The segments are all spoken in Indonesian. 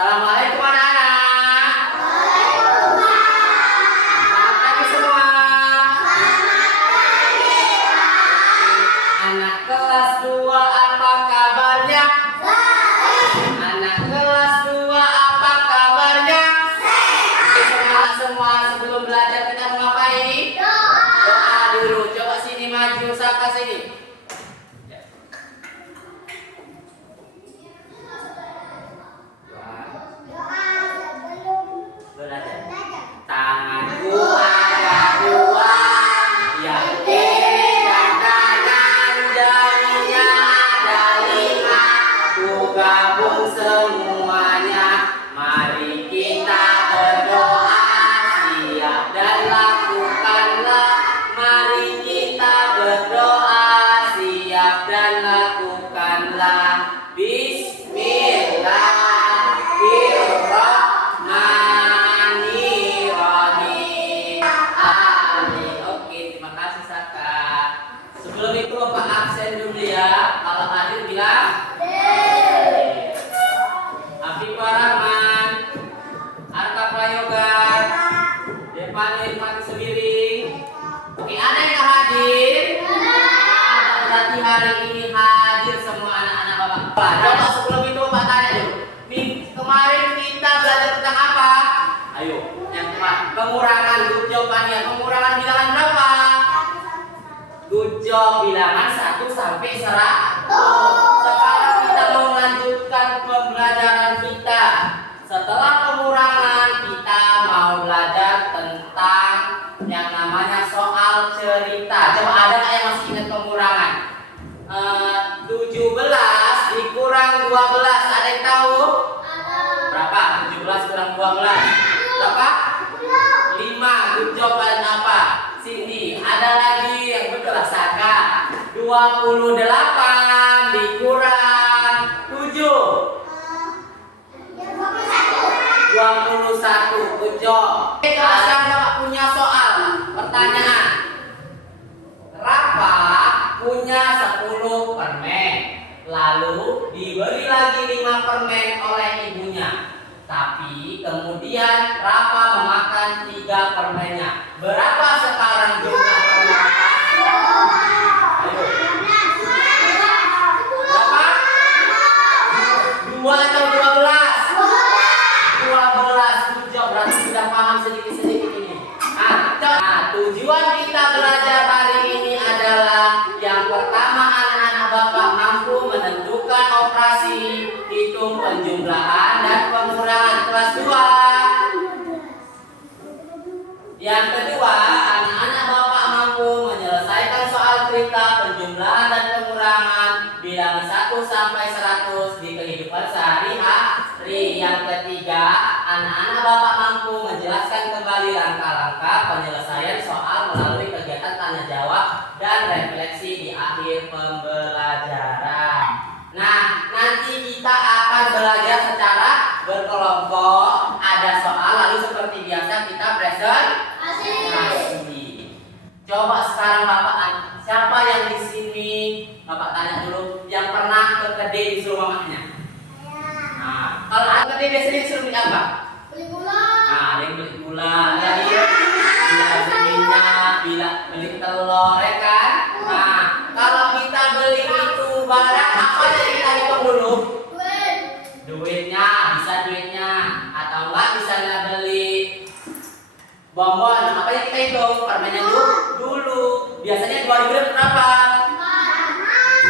Assalamualaikum anak-anak. Selamat pagi semua. Anak kelas 2 apa kabarnya? Anak kelas 2 apa kabarnya? Semua sebelum belajar kita mau ngapain? Doa dulu. Coba sini maju, sapa sini. Tanganku ada dua, yang kiri dan kanan, jarinya ada 5. Ku gabung semuanya, mari kita berdoa. Siap dan lakukanlah, mari kita berdoa. Siap dan lakukanlah. Bismillahirrahmanirrahim. Amin. Oke, terima kasih Saka. Sebelum itu Bapak absen dulu ya. Kalau hadir bilang Afifah Rahman, Arta Prayoga, Devani Mati Sembiring. Oke, ada yang nggak hadir? Ada, berarti hari ini hadir semua anak-anak Bapak. Coba sebelum itu Bapak tanya dulu. Kemarin kita belajar tentang apa? Ayo, yang pengurangan good job ya. Pengurangan bilangan berapa? Good job bilangan 1 sampai 100. Sekarang kita mau melanjutkan pembelajaran kita. Setelah pengurangan kita mau belajar tentang yang namanya soal cerita. Coba ada nggak yang masih ingat pengurangan? 17 dikurang 12. Ada yang tahu? Berapa? 17 kurang 12. Berapa? 5. Good job kalian apa? Cindy. Ada lagi yang betul lah Saka. 28 dikurang 7. 21. Good job. Sekarang Bapak punya soal. Pertanyaan. Rafa punya 10 permen. Lalu diberi lagi 5 permen oleh ibunya. Tapi kemudian Rafa memakan 3 permennya. Berapa sekarang jumlah permen Rafa? Ayo. Berapa? 2 atau 12? 12. Tujuh. Berarti sudah paham sedikit-sedikit ini. Nah, tujuan kita belajar hari ini adalah yang pertama, anak-anak Bapak mampu menentukan operasi hitung penjumlahan dan pengurangan kelas 2. Yang kedua, anak-anak Bapak mampu menyelesaikan soal cerita penjumlahan dan pengurangan bilangan 1 sampai 100 di kehidupan sehari-hari. Yang ketiga, anak-anak Bapak mampu menjelaskan kembali langkah-langkah penyelesaian soal melalui kegiatan tanya jawab dan refleksi di akhir pembelajaran. Nah, nanti kita akan belajar secara berkelompok. Ada soal, lalu seperti biasa kita presentasi. Coba sekarang Bapak, siapa yang di sini? Bapak tanya dulu, yang pernah ke kedai disuruh mamanya? Nah, kalau ke kedai biasanya disuruh beli apa? Beli gula. Nah, ada yang beli gula, jadi beli minyak, beli telur, ya kan? Nah, kalau kita beli itu barang apa yang kita hitung dulu? Duitnya, bisa duitnya, atau enggak misalnya beli bonbon, apa yang kita hitung? Permennya dulu. Biasanya 2.000 dapat berapa?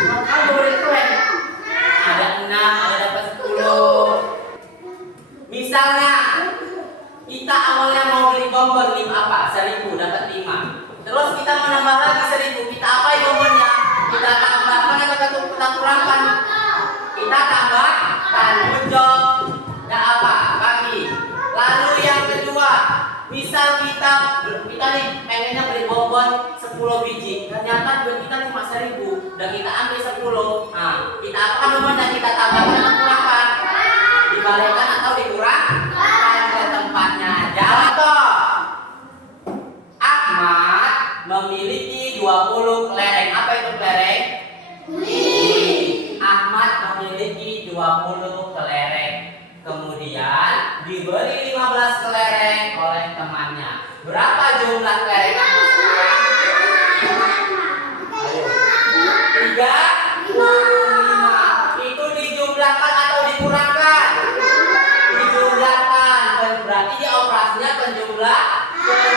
5. Kan 2.000 keren. Ada 6, ada dapat 10. Misalnya kita awalnya mau beli bonbon nih apa? 1.000 dapat 5. Terus kita menambah lagi 1.000. Kita apain bonbonnya? Kita tambahkan atau kita kurangkan? Kita tambahkan. Good job. Nah apa? Bagi. Lalu yang kedua, misal kita nih pengennya beli bonbon 10 biji. Ternyata duit kita cuma 1.000 dan kita ambil 10. Nah, kita apakan bonbonnya? Kita tambahkan atau kurangkan? Dibalikan atau dikurangkan ke tempatnya. Jawab toh. Ahmad memiliki 20 kelereng. Apa itu kelereng? Ahmad memiliki 20 kelereng. Kemudian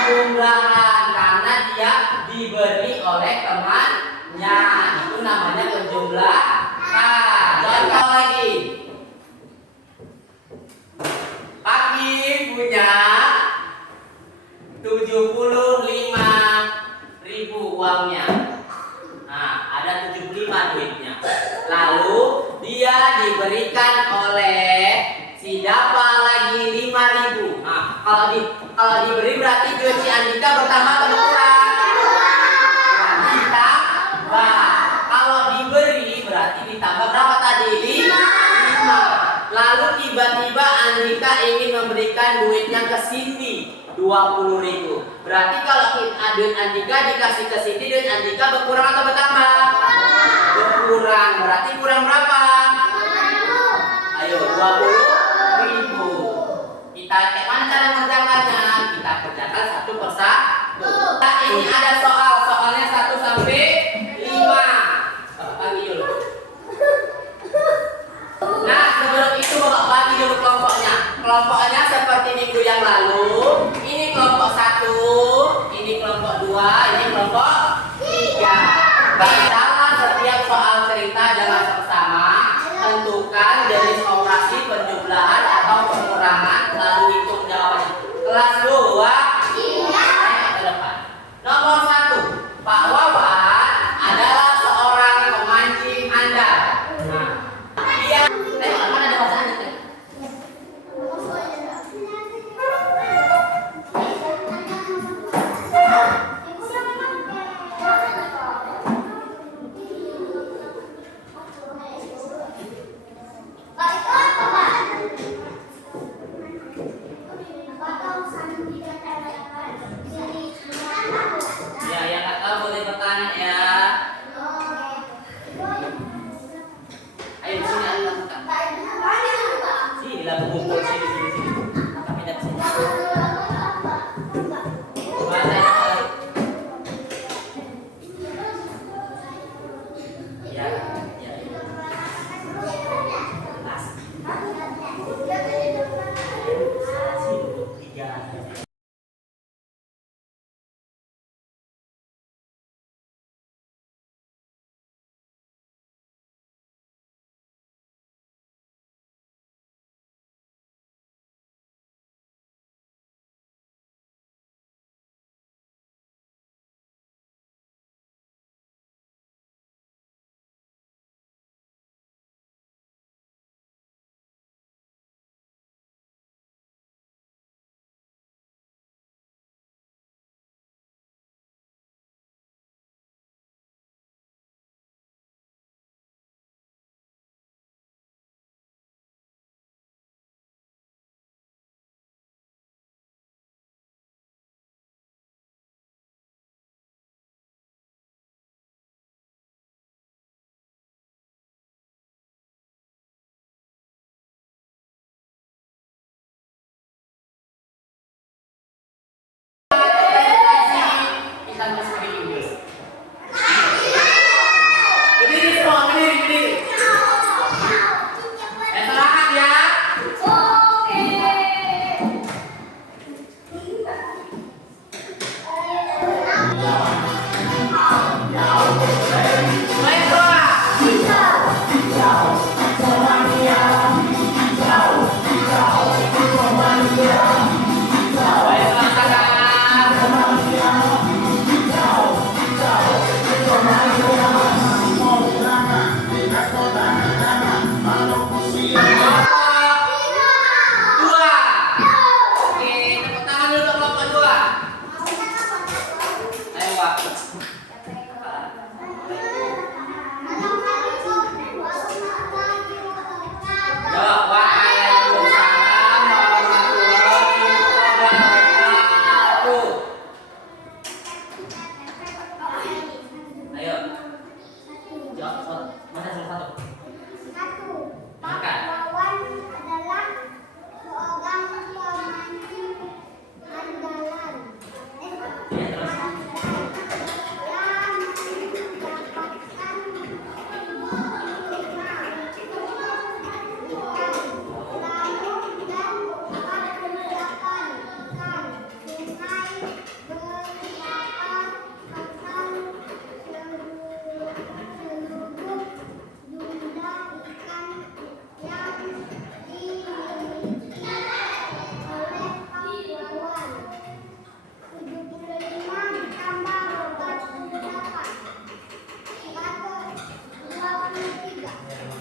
penjumlahan karena dia diberi oleh temannya. Itu namanya penjumlahan. Contoh lagi. Hakim punya 75.000 uangnya. Nah, ada 75 duitnya. Lalu dia diberikan oleh si Dapa lagi 5.000. Nah, kalau diberi berarti duit si Andika bertambah atau berkurang? Ditambah. Kalau diberi berarti ditambah berapa tadi? 5. Lalu tiba-tiba Andika ingin memberikan duitnya ke Cindy 20.000. Berarti kalau duit Andika dikasih ke Cindy, duit Andika berkurang atau bertambah? Berkurang. Berarti kurang berapa? Ayo, 20.000. Kita kayak mana cara mengerjakannya? Kita kerjakan satu persatu. Nah, ini ada soalnya 1 sampai 5. Bagi dulu. Nah, sebelum itu Bapak bagi dulu kelompoknya. Kelompoknya seperti minggu yang lalu. Ini kelompok 1, ini kelompok 2, ini kelompok 3. Bacalah setiap soal cerita dengan seksama. Tentukan jenis operasi penjumlahan atau pengurangan, lalu hitung jawabannya. Kelas 2 ke depan. Nomor 1, Pak Wawan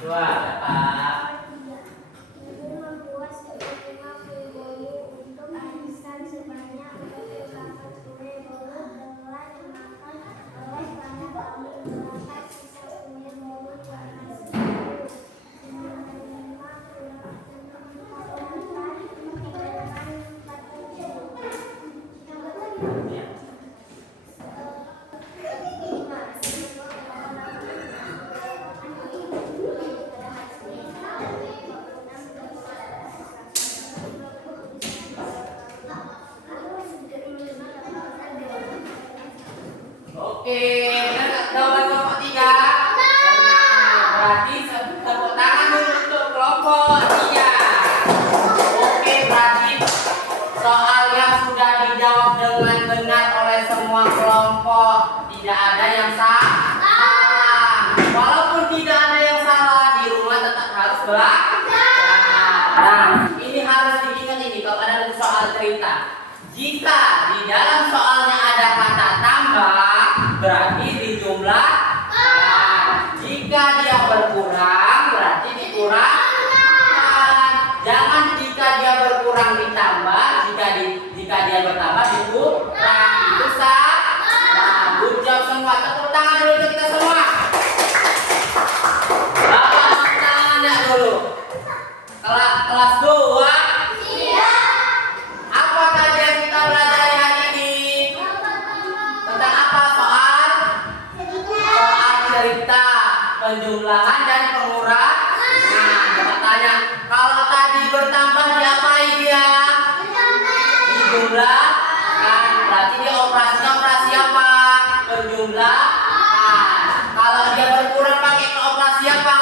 Dua, dapat. Oke, benar nggak jawaban kelompok 3? Benar. Berarti tepuk tangan dulu untuk kelompok 3. Oke, berarti soalnya sudah dijawab dengan benar oleh semua kelompok. Tidak ada yang salah. Walaupun tidak ada yang salah, di rumah tetap harus belajar. Nah, ini harus diingat ini kalau ada soal cerita. Jika di dalam soalnya ada kata tambah, berarti dijumlah. Jika dia berkurang, berarti dikurangkan. Jangan jika dia berkurang ditambah, jika dia bertambah dikurang. Itu salah. Nah, good job semua. Tepuk tangan dulu untuk kita semua. Bapak tanya dulu. Kelas 2. Apa tadi yang kita belajar hari ini? Tentang apa soal? Soal cerita, penjumlahan dan pengurangan. Nah, coba tanya, kalau tadi bertambah diapain dia? Dijumlahkan. Berarti dia operasi apa? Penjumlahan. Kalau dia berkurang pakai operasi apa?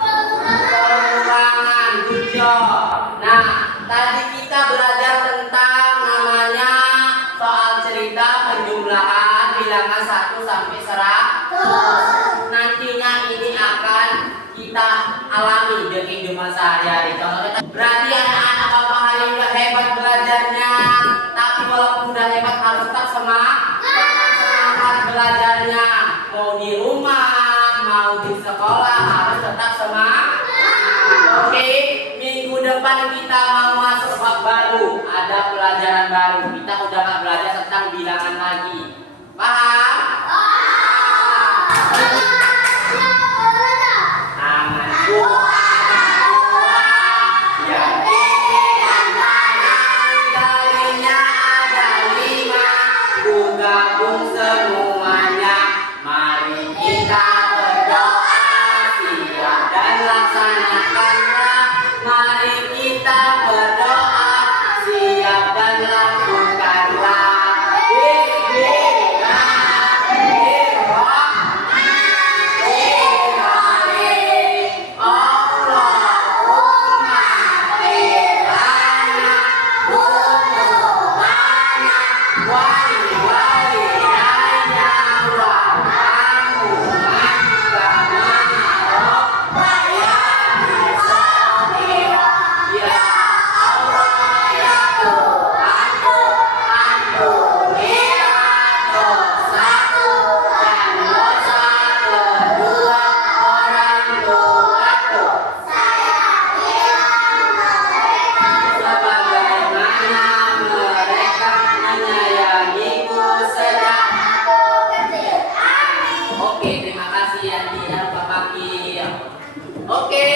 Pengurangan. Good job. Nah, tadi kita belajar tentang namanya soal cerita penjumlahan bilangan 1 sampai 100. Nantinya ini akan kita alami di kehidupan sehari-hari. Contohnya, berarti anak-anak bapak hari udah hebat belajarnya, tapi walaupun udah hebat harus tetap semangat belajarnya. Mau di rumah, mau di sekolah harus tetap semangat. Oke, minggu depan kita mau masuk bab baru, ada pelajaran baru. Kita udah nggak belajar tentang bilangan lagi. Paham? Tanganku ada dua, yang ini dan kanan, jarinya ada 5. Ku gabung semuanya, mari kita berdoa, siap dan laksanakanlah. Mari kita berdoa, siap dan lakukanlah. Oke, terima kasih Yanti dan Pak Fakir. Oke.